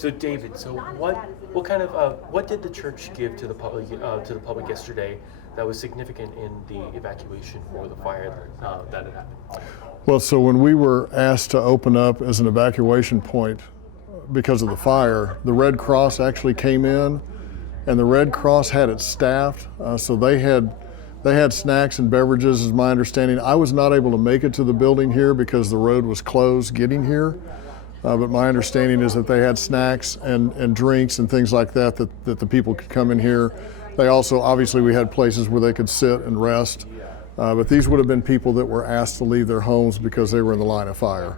So David, so what kind of what did the church give to the public yesterday that was significant in the evacuation for the fire that had happened? Well, so when we were asked to open up as an evacuation point because of the fire, the Red Cross actually came in, and the Red Cross had it staffed, so they had snacks and beverages, is my understanding. I was not able to make it to the building here because the road was closed getting here. But my understanding is that they had snacks and drinks and things like that the people could come in here. They also, obviously, we had places where they could sit and rest. But these would have been people that were asked to leave their homes because they were in the line of fire.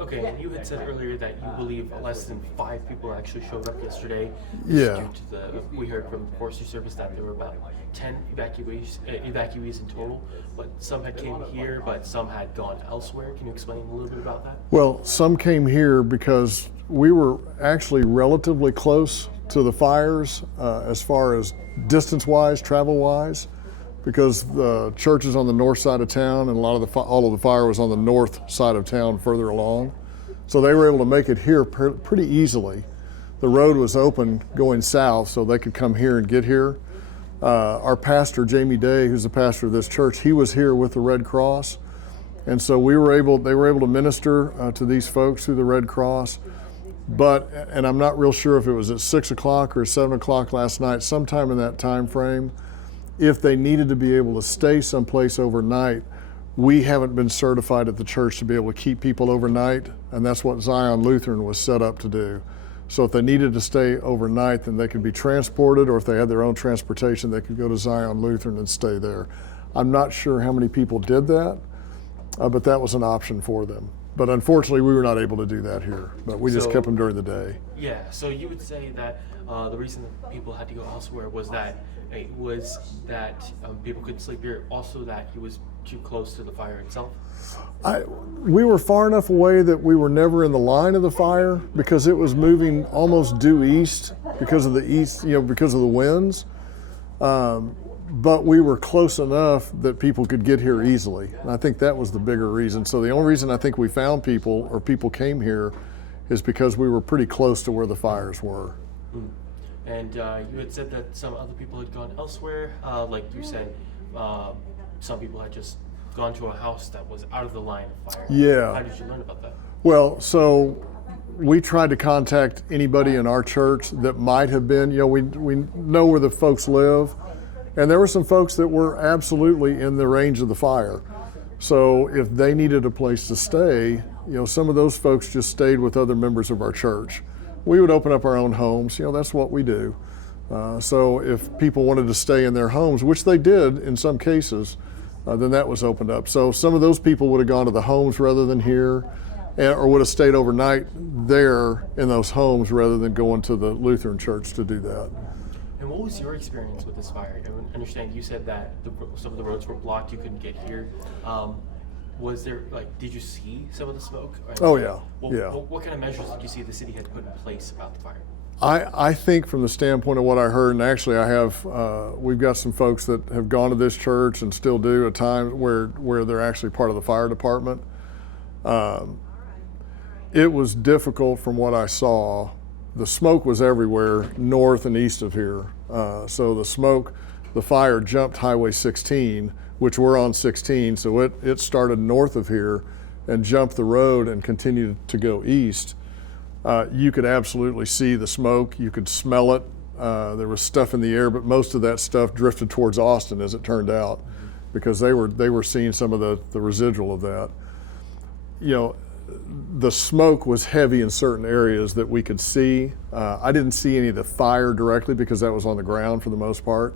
Okay, and you had said earlier that you believe less than 5 people actually showed up yesterday. Yeah. Due to we heard from the Forestry Service that there were about 10 evacuees in total, but some had came here, but some had gone elsewhere. Can you explain a little bit about that? Well, some came here because we were actually relatively close to the fires as far as distance-wise, travel-wise, because the church is on the north side of town, and all of the fire was on the north side of town further along. So they were able to make it here pretty easily. The road was open going south, so they could come here and get here. Our pastor, Jamie Day, who's the pastor of this church, he was here with the Red Cross. And so they were able to minister to these folks through the Red Cross. And I'm not real sure if it was at 6 o'clock or 7 o'clock last night, sometime in that time frame. If they needed to be able to stay someplace overnight, we haven't been certified at the church to be able to keep people overnight, and that's what Zion Lutheran was set up to do. So if they needed to stay overnight, then they could be transported, or if they had their own transportation, they could go to Zion Lutheran and stay there. I'm not sure how many people did that, but that was an option for them. But unfortunately, we were not able to do that here, but we just kept them during the day. Yeah, so you would say that the reason that people had to go elsewhere was that people couldn't sleep here, also that it was too close to the fire itself? We were far enough away that we were never in the line of the fire because it was moving almost due east because of because of the winds. But we were close enough that people could get here easily. And I think that was the bigger reason. So the only reason I think we found people, or people came here, is because we were pretty close to where the fires were. And you had said that some other people had gone elsewhere. Like you said, some people had just gone to a house that was out of the line of fire. Yeah. How did you learn about that? Well, so we tried to contact anybody in our church that might have been, we know where the folks live. And there were some folks that were absolutely in the range of the fire. So if they needed a place to stay, some of those folks just stayed with other members of our church. We would open up our own homes, that's what we do. So if people wanted to stay in their homes, which they did in some cases, then that was opened up. So some of those people would have gone to the homes rather than here, or would have stayed overnight there in those homes rather than going to the Lutheran church to do that. And what was your experience with this fire? I understand you said that some of the roads were blocked, you couldn't get here. Was there, did you see some of the smoke? Oh, yeah. What kind of measures did you see the city had put in place about the fire? I think from the standpoint of what I heard, and actually we've got some folks that have gone to this church and still do at times where they're actually part of the fire department. It was difficult from what I saw. The smoke was everywhere north and east of here. So the fire jumped Highway 16, which we're on 16, so it started north of here and jumped the road and continued to go east. You could absolutely see the smoke, you could smell it. There was stuff in the air, but most of that stuff drifted towards Austin, as it turned out, because they were seeing some of the residual of that. The smoke was heavy in certain areas that we could see. I didn't see any of the fire directly because that was on the ground for the most part.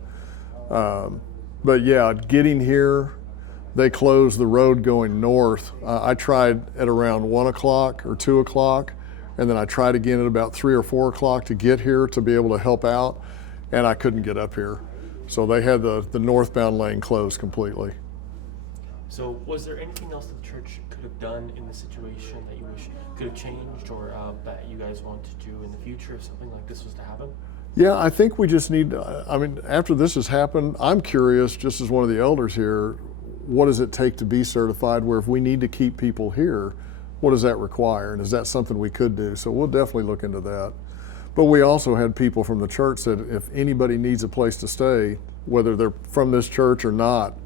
But yeah, getting here, they closed the road going north. I tried at around 1 o'clock or 2 o'clock, and then I tried again at about 3 or 4 o'clock to get here to be able to help out, and I couldn't get up here. So they had the northbound lane closed completely. So was there anything else that the church could have done in the situation that you wish could have changed, or that you guys want to do in the future if something like this was to happen? Yeah, I think we just need, after this has happened, I'm curious, just as one of the elders here, what does it take to be certified, where if we need to keep people here, what does that require? And is that something we could do? So we'll definitely look into that. But we also had people from the church that if anybody needs a place to stay, whether they're from this church or not,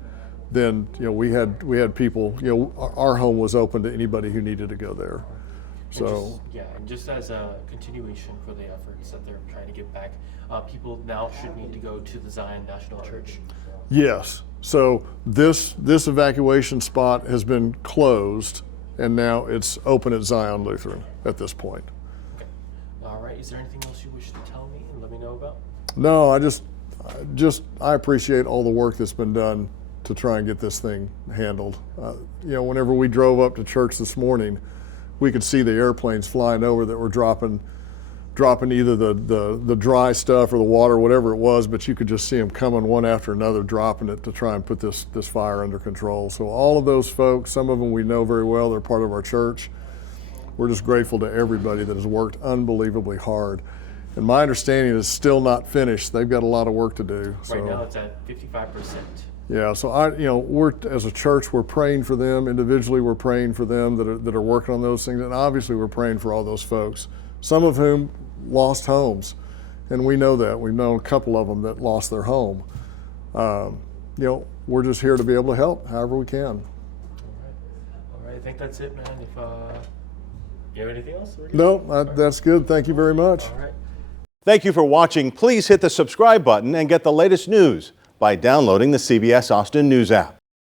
then we had people, our home was open to anybody who needed to go there. So and just as a continuation for the efforts that they're trying to get back, people now should need to go to the Zion National Church. Yes. So this evacuation spot has been closed, and now it's open at Zion Lutheran at this point. Okay. All right. Is there anything else you wish to tell me and let me know about? No, I appreciate all the work that's been done to try and get this thing handled. Whenever we drove up to church this morning, we could see the airplanes flying over that were dropping either the dry stuff or the water, whatever it was, but you could just see them coming one after another, dropping it to try and put this fire under control. So all of those folks, some of them we know very well, they're part of our church. We're just grateful to everybody that has worked unbelievably hard. And my understanding is still not finished. They've got a lot of work to do. Right now it's at 55%. Yeah, so we're as a church, we're praying for them. Individually, we're praying for them that are working on those things, and obviously, we're praying for all those folks. Some of whom lost homes, and we know that. We've known a couple of them that lost their home. We're just here to be able to help however we can. All right. I think that's it, man. If you have anything else? No, that's good. Thank you very much. All right. Thank you for watching. Please hit the subscribe button and get the latest news by downloading the CBS Austin News app.